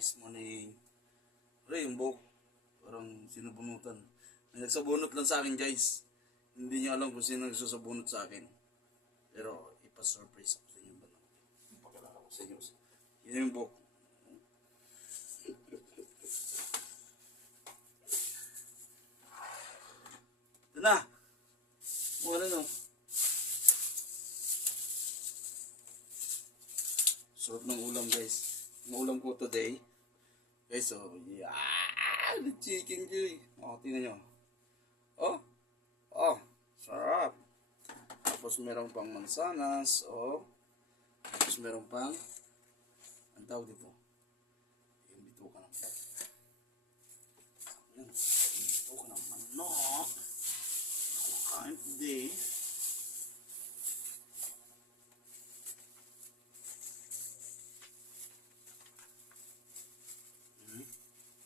guys, morning. Pero yung buhok, parang sinubunutan. May nagsabunot lang sa akin guys. Hindi niyo alam kung sino nagsusabunot sa akin. Pero ipa-surprise ako sa inyo ba naman. Pagkalala ko sa inyo. Yun yung buhok. Ito na. Kung ano no. Sarap ng ulam guys. Ang ulam ko today. Guys, so, yeah, the chicken joy. O, tingnan nyo. Oh, sarap. Tapos meron pang mansanas, Tapos meron pang, ang tawag dito, yung bituka ng manok. Yung bituka ng manok. Ako kain today.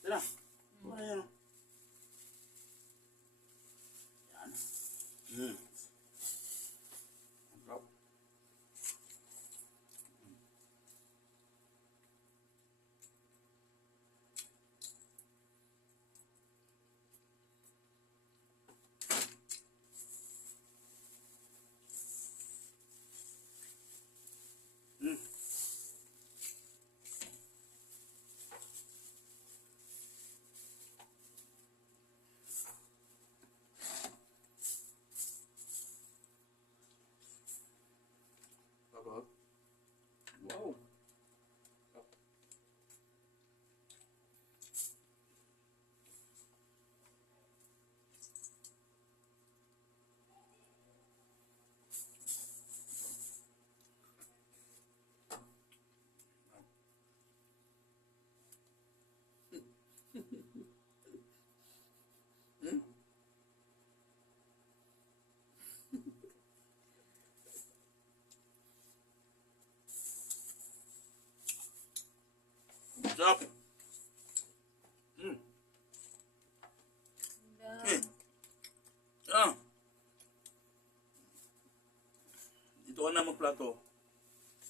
Tira. Ano yan? Yan. Ang sarap. Wow. Sarap. Dito ka na magplato.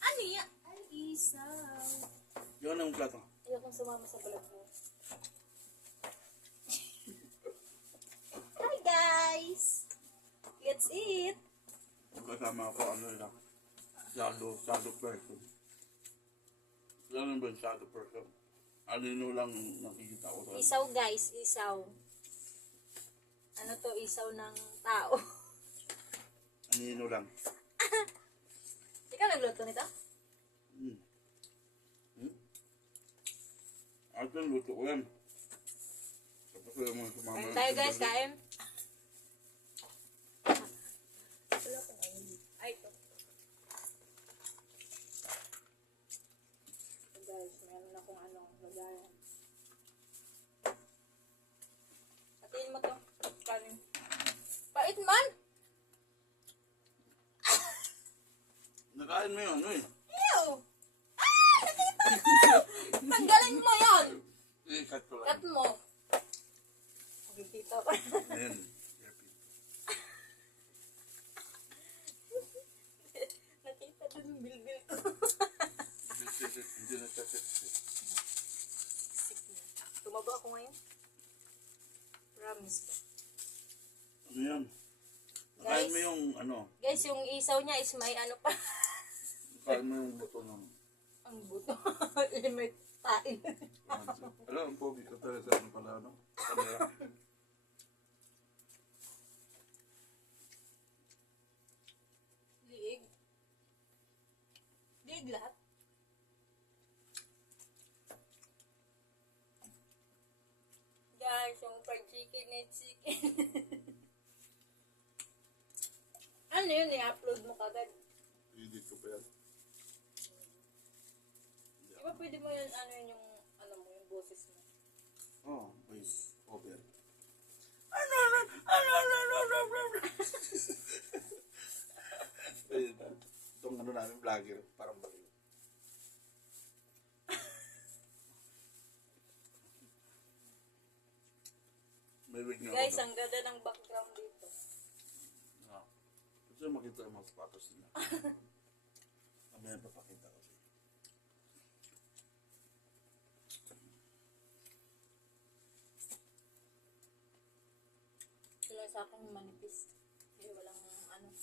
Ano yan? Ay, isaw. Dito ka na magplato. Ayokong sumama sa vlog mo. Hi guys! Let's eat! Kasama ako, shadow person. Ano ba yung shadow person? Alino lang nakikita ko. Isaw guys, isaw. Ano to, isaw ng tao. Alino lang. Ikaw nagluto nito? Ito yung luto ko yan. Tapos yung mga sumama. Kain tayo guys, kain. Wala ko na yun. Ay, ito. So guys, meron akong lagayan. Hatiin mo to. Kanin. Pait man! Nakain mo yun, Ew! Ah! Nakita ko! Tanggalin mo yon. Cut ko lang. Cut mo. Nakikita ko. Ayan. Nakita dun yung bilbil ko. Hindi na chasit. Tumaba ako ngayon. Promise ko. Ano yan? Nakain mo yung Guys, yung isaw niya is may ano pa. nakain mo yung buto ng Ang buto. May tain. alam, ang pogi ka talaga sa pala, Kamera. Liig. Liig lahat. Guys, yung fried chicken and chicken. Ano yun? I-upload mo kagad. Edit ko pa yan. Di ba pwede mo yun, yung boses mo? Voice over. Itong namin vlogger, parang baliw. May wig na Guys, ako. ang ganda ng background dito. Gusto makita yung mga sapatos nila. Mamaya papakita ko sa'yo. nga sa akin manipis. Kaya walang ano.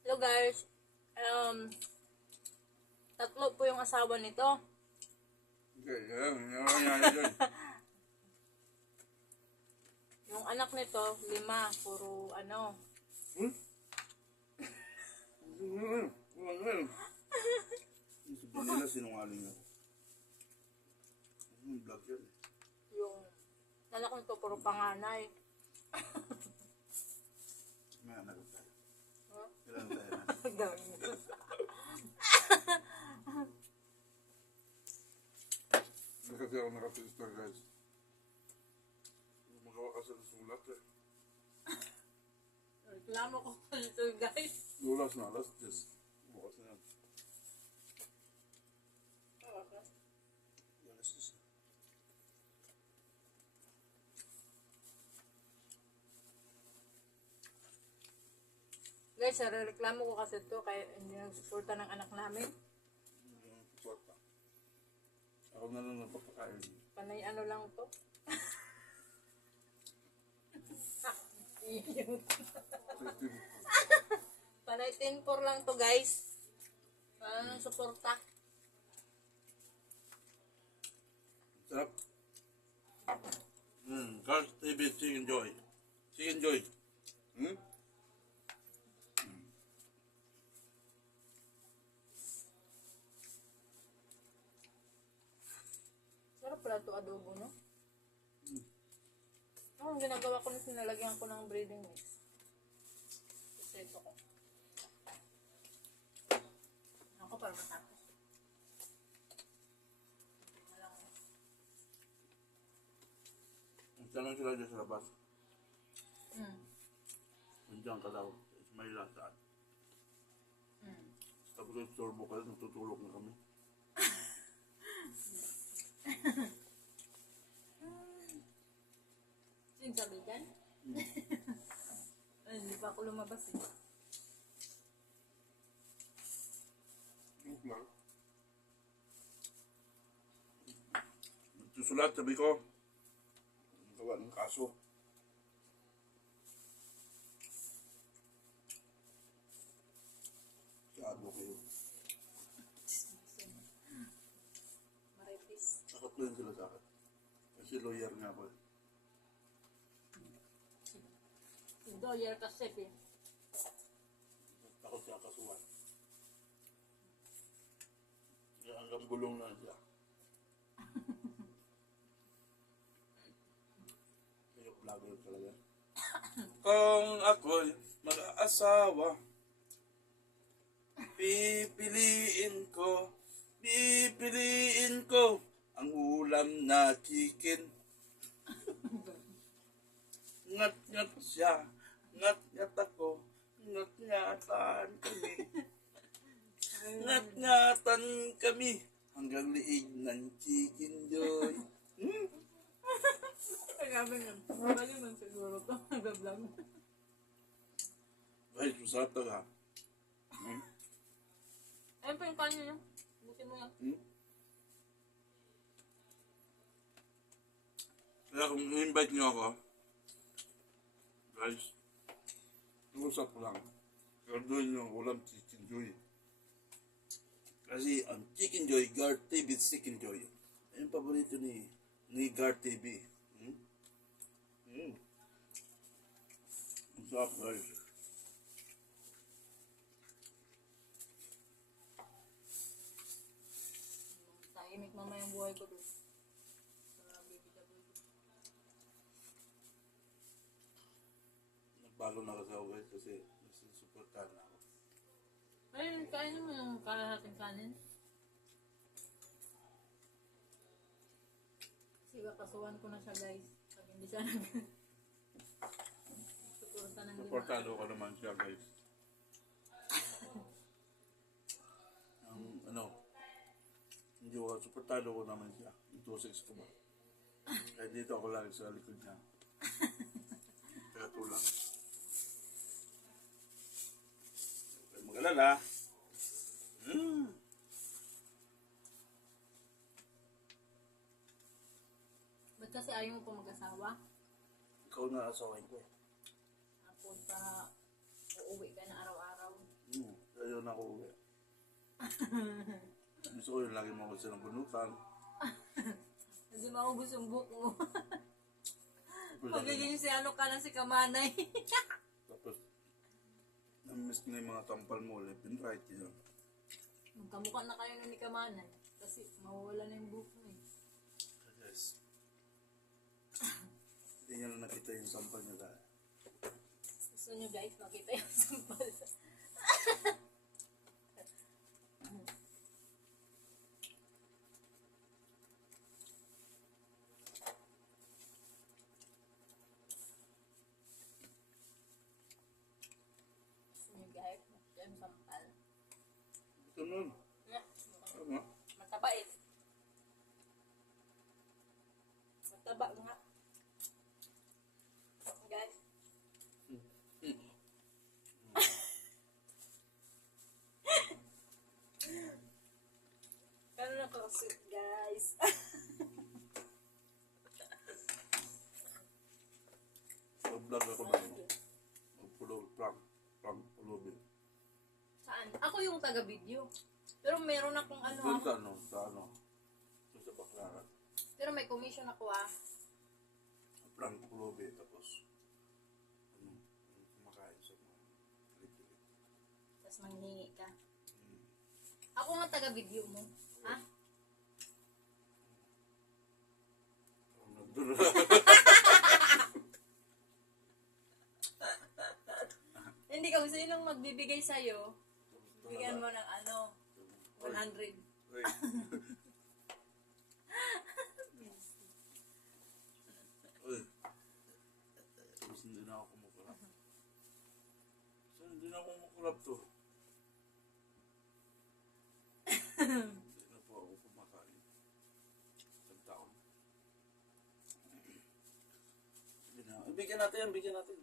Hello guys. Tatlo po yung asawa nito. Okay, yan. Yung anak nito, 5. Puro ano. Sabihin nila sinungaling na. Vlog yun. Yung anak nito, puro panganay. May anak tayo. Huh? Kailan tayo na? Dami. Kasi ako nakapista guys. Magawa kasi ng sulat eh. Reklamo ko pa nito guys. Lulas na, last just. Bukas na yan. Alas 10. Guys, reklamo ko kasi ito kaya hindi nagsuporta ng anak namin. Yung suporta. Ako na lang napapakain. Panay ano lang to. Panay 10-4 lang to guys. Para ng suporta. Sarap. Cars TV Chicken Joy. Chicken Joy. Sarap pala ito adobo, no? Ang ginagawa ko na sinalagyan ko ng breading mix. Kasi ito ko. Ako para matapos. Tanong sila dyan sa labas. Mm. Nandiyan ka daw. May lasaan. Mm. Tapos yung turbo ka, natutulog na kami. Sabi dyan? Ay, hindi pa ako lumabas eh. Look lang. Nagsusulat, sabi ko. Gawa ng kaso. Sado kayo. Maripis. Takot lang sila sa akin. Kasi lawyer nga ako. Si Doyer kasi eh. Takot siya kasuhan. Kaya hanggang gulong na siya. Kaya vlogger talaga. Kung ako'y mag-aasawa, pipiliin ko ang ulam na chicken. Ngat-ngat siya, ngat-ngat ako, ngat-ngatan kami. Ngat-ngatan kami hanggang liig ng Chicken Joy. Kagabi nga. Bali man siguro to. Nag-vlog. Ay, susarap talaga. Ayun pa yung kanya nyo. Bukin mo yan. Kaya kung invite niyo ako, guys, usap ko lang. Gawin yung ulam Chicken Joy. Kasi ang Chicken Joy, Guard TV Chicken Joy. Ayun yung paborito ni Guard TV. What's up, guys? Tahimik mamaya yung buhay ko doon. Sa BBW. Nagbago na kasi ako, guys, kasi nasusuportahan na ako. Ayun, kain mo yung kalahating kanin. Kasi kakasuhan ko na siya guys. Pag hindi siya suporta ng 5. Suportado ko naman siya, guys. Hindi ko, suportado ko naman siya. Yung 2-6 ko ba? Kaya dito ako lagi sa likod niya. Kaya tulak. Mag-alala. Hmm. Ba't kasi ayaw mo pa mag-asawa? Ikaw na asawain ko eh. Ako pa uuwi ka na araw-araw. Ayaw na ako uwi. Gusto ko yung lagi mo ako silang bunutan. Hindi maubos yung buhok mo. Tapos, Magiging si ano ka na si Kamanay. tapos namiss ko na yung mga tampal mo, left and right, yun. Magkamukha na kayo nun ni Kamanay. Kasi mawawala na yung buhok mo eh. Guys, hindi niya na nakita yung sampal niya dahil. Gusto nyo guys, makita yung sampal. Gusto nyo guys, makita yung sampal. Ito nun. Yeah. Tama. Mataba eh. Mataba nga. Guys. Kano na kasi guys. Mag-vlog ako na ano. Mag-pulo, prank, Saan? Ako yung taga-video. Pero meron akong ano. Doon sa ano, doon sa Baclaran. Pero may commission ako ah. Prank pulobe, tapos kumakain sa mga liit-liit. Tapos manghingi ka. Ako nga taga-video mo. Ha? Nagdun. Hindi ka gusto nung magbibigay sa'yo. Bigyan mo ng ano, 100. Uy. Uy. Tapos hindi na ako kumukulap. So, hindi na ako kumukulap to. Hindi na po ako kumakain. Isang taon. Sige na. Bigyan natin yan, bigyan natin.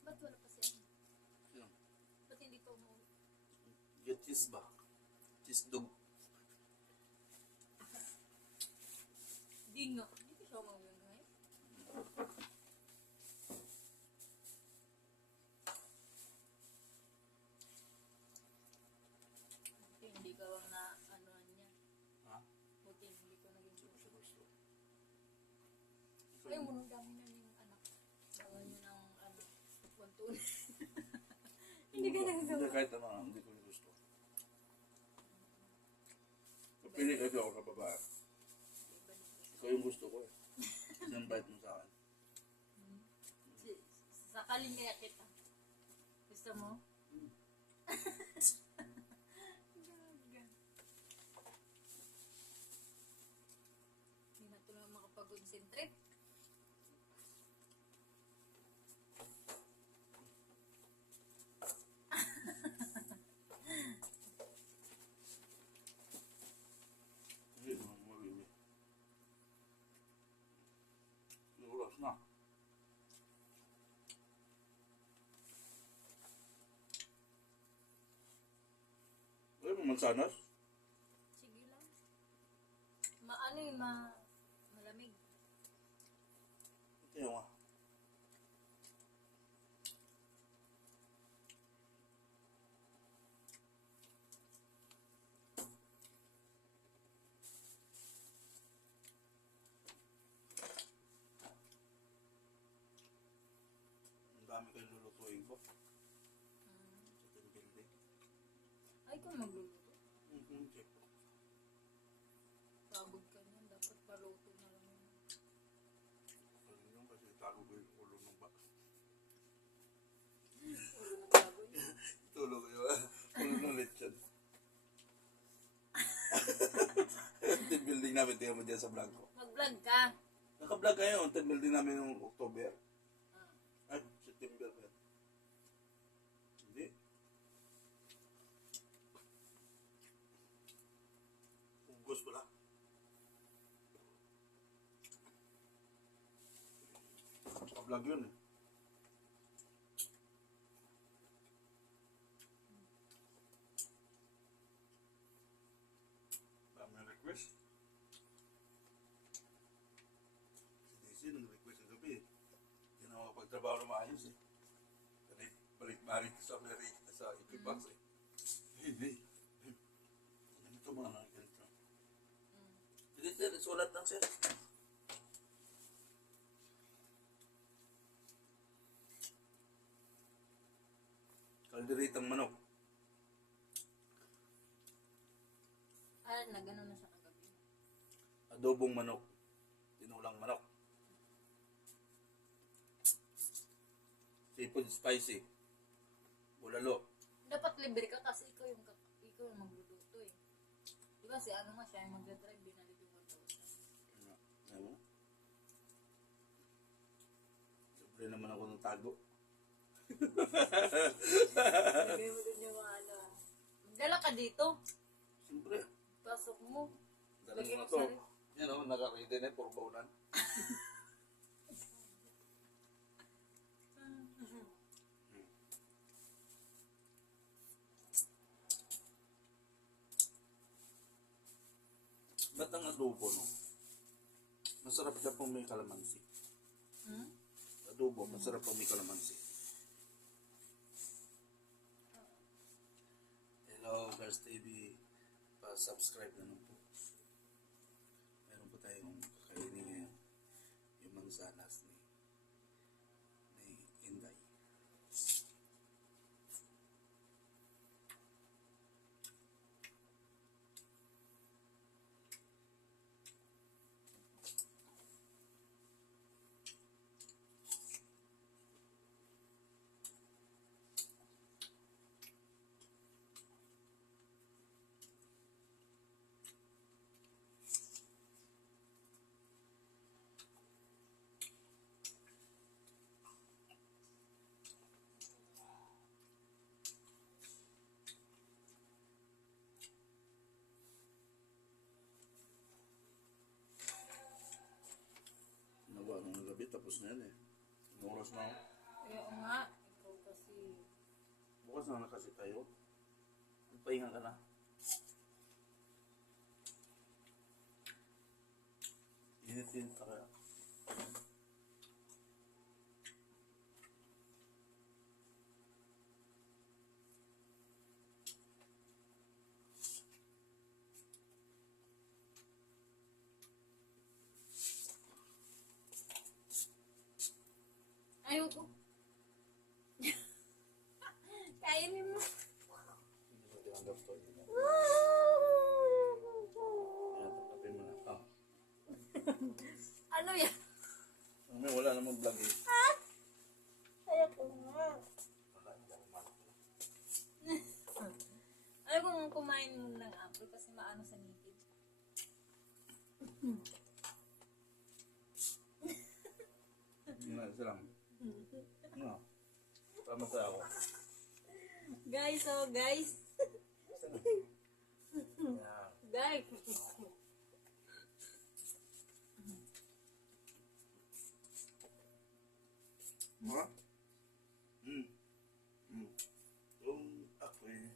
Ba't wala pa siya? Yan. Ba't hindi pa umuwi? Get cheese ba? Cheese dog. Hindi nga. Hindi ko siya umuwi ngayon. Buti hindi ka na ano niya. Ha? Buti hindi ko naging Gusto, gusto. ay, munong dami na yung anak. Gawa nyo ng ano, kwantuan. Hindi ka nagagawa. Hindi, kahit ano, hindi ko gusto. Pili kasi ako sa babae. Ikaw yung gusto ko eh. Sinambite mo sa akin. Sakalin kaya kita. Gusto mo? Gaga. Hindi na ito lang makapag-concentrate. Hindi naman mabili. Yung oras na. Ay, mansanas? Sige lang. Maano eh, malamig. Ito nga. Ang dami kayo lulutuin ko. Sa team building. Ay, kung magluluto. Check po. Pagod ka niyan. Dapat paluto na lang yun. Kasi yun kasi tago ko yung ulo ng bak. Ulo ng baboy. Tulog yun. Ulo ng lechon. namin, tingnan mo dyan sa vlog ko. Mag-vlog ka. Naka-vlog kayo, 10 mil din namin yung October. Ay, September ba? Hindi. Ugos pala. Naka-vlog yun eh. Dami request. Si DC nag-request ng gabi eh. Hindi na makapagtrabaho na maayos eh. Balik-balik sa Amerika, sa Equifax eh. Hindi. Ganito mga ganito. Hindi sir, sulat lang sir. Kalderitang manok. Na gano'n na siya kagabi. Adobong manok. Tinulang manok. Seafood spicy. Bulalo. Dapat libre ka kasi ikaw yung magluluto eh. Diba si ano nga siya yung magdadrive, binalik yung 1,000. Ano? Libre naman ako ng tago. Lagay mo din yung mga ano. Magdala ka dito. Siyempre. Pasok mo. Dala Lagay mo mo na to. sa ref. Yan o, naka-ready na puro baunan. Ba't ang adobo, no? Masarap siya pong may kalamansi. Adobo, masarap pong may kalamansi. Hello, Girls TV. Pa-subscribe na lang po. Meron po tayong kakainin ngayon. Yung mansanas ni Inday. Nagawa nung gabi, tapos na yan eh. Anong oras na ako? Oo nga. Ikaw kasi. Bukas na kasi tayo. Magpahinga ka na. Init-init ka kaya. Ayoko. Kainin mo. Hindi ko tinanggap to. Kaya tanggapin mo na. Ah. Ano yan? Wala namang vlog eh. Ayoko nga. Wala, hindi ako malaki. Ayaw kong kumain mo ng apple kasi maano sa ngipin. Hindi na, isa lang. Ano? Tama sa ako. Guys, oh guys. Isa lang. Yan. Guys. Ha? Yung ako eh.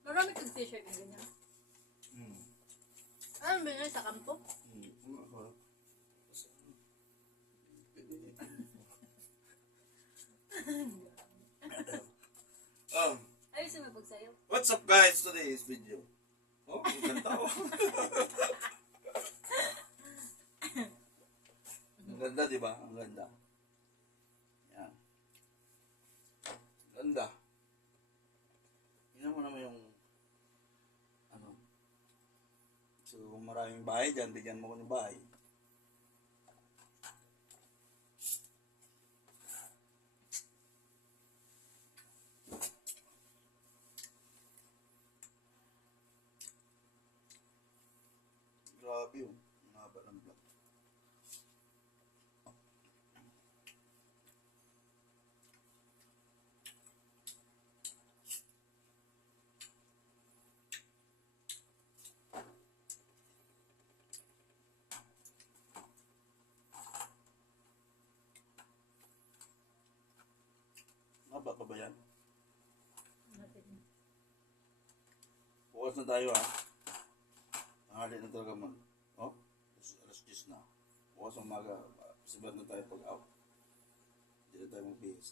Marami kong t-shirt na ganyan. Ano ba yun sa kampo? Ano ako? Ayos yung mapagsayo. What's up guys? Today's video. Oh, ang ganda oh. Ang ganda, di ba? Ang ganda. Yan. Ganda. Tingnan mo naman yung ano. So, kung maraming bahay dyan, bigyan mo ko ng bahay. Grabe yun. Ang haba ng vlog. Haba pa ba yan? Natin. Bukas na tayo ah. Tanghali na talaga man. Oh, alas 10 na. Bukas ng umaga, pasibat na tayo pag-out. Hindi na tayo magbihis.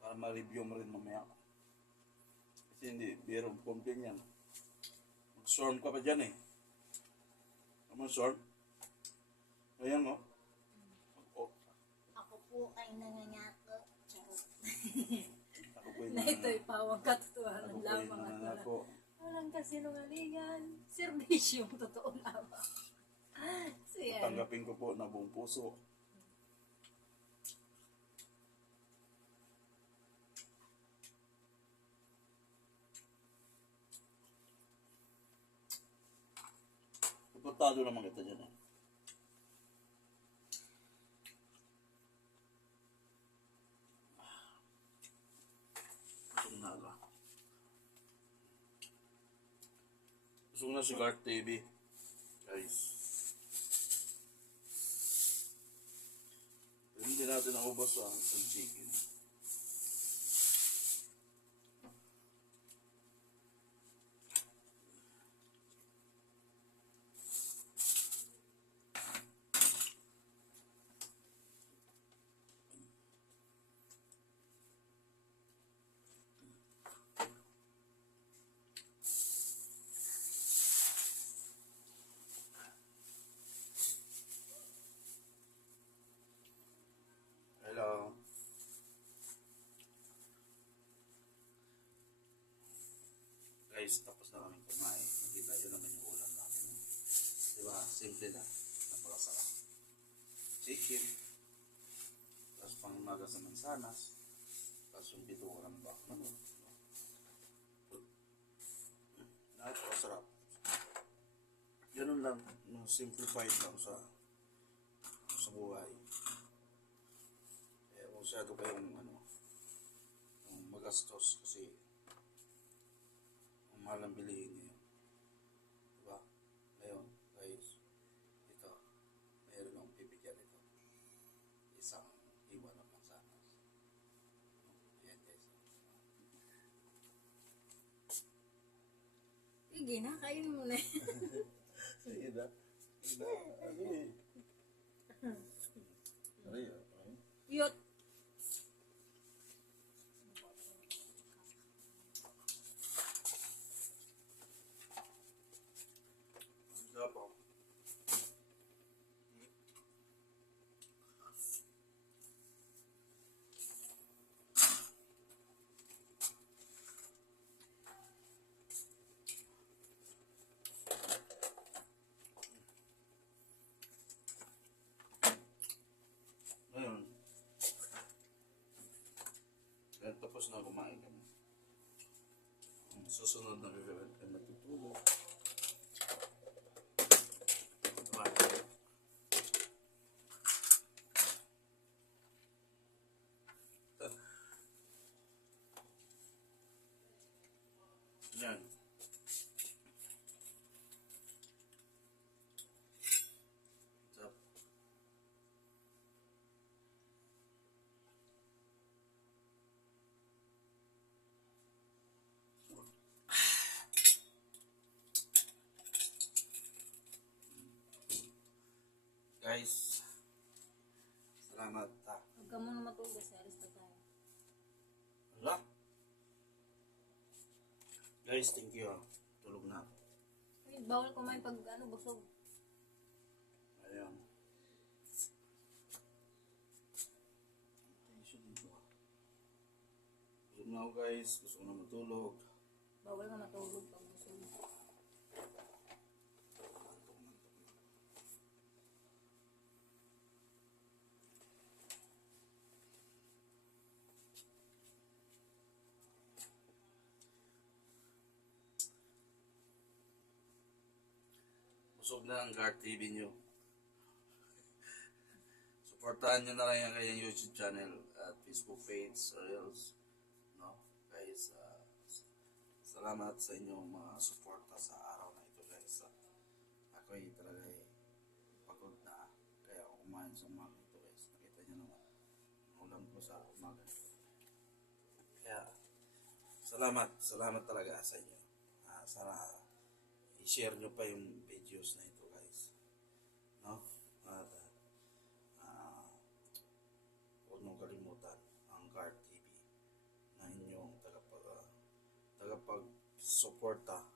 Para ma-review mo rin mamaya. Kasi hindi, biro complain yan. Mag-storm ka pa dyan eh. Ano storm? Ayan oh. Oh, Ako po ay nangangako. Charot. ako po yung Na ito'y pawang katotohanan ako po yung lamang at nangako. walang kasinungalingan. Serbisyong totoo lamang. So yan. Tanggapin ko po na buong puso. Puputado naman kita dyan eh. Gusto na ala. Gusto ko na si Garth TV. Guys. Pero hindi natin naubos ang chicken. Hello. Guys, tapos na kami kumain. Nakita yun naman yung ulam namin. Diba? Simple lang. Napakasarap. Chicken. Tapos pang umaga sa mansanas. Tapos yung bituran ba? Napakasarap. Ganun lang. No, simplified lang sa buhay. Eh, masyado kayong yung magastos kasi ang mahal ang bilihin ngayon. Diba? Ngayon, guys, ito, mayroon akong bibigyan ito. Isang hiwa ng mansanas. Ayan guys. Sige na, kain mo na. Sige na. Sige na. Ano eh? Ano yun? Cute. Dapo. Ngayon, dahil tapos na kumain kami. Ang susunod na gagawin ay matutulog. Kumain. Yan. Sarap. Guys, salamat ha. Huwag ka muna matulog kasi alis na tayo. Wala. Guys, thank you ha. Tulog na ako. Ay, bawal kumain pag busog. Ayan. Tension dito ha. Tulog na ako guys. Gusto ko na matulog. Bawal na matulog pag busog. Mantok na. Busog na ang Guard TV nyo. Supportahan nyo na lang yung kanyang YouTube channel at Facebook page, Reels. No? Guys, salamat sa inyong mga suporta sa araw na ito, guys. Ako'y talaga pagod na. Kaya ako kumain sa umaga ito, guys. Nakita nyo naman. Ang ulam ko sa umaga. Kaya, salamat talaga sa inyo. Sana i-share nyo pa yung videos na ito, guys. No? At huwag mong kalimutan ang Guard TV na inyong tagapag-suporta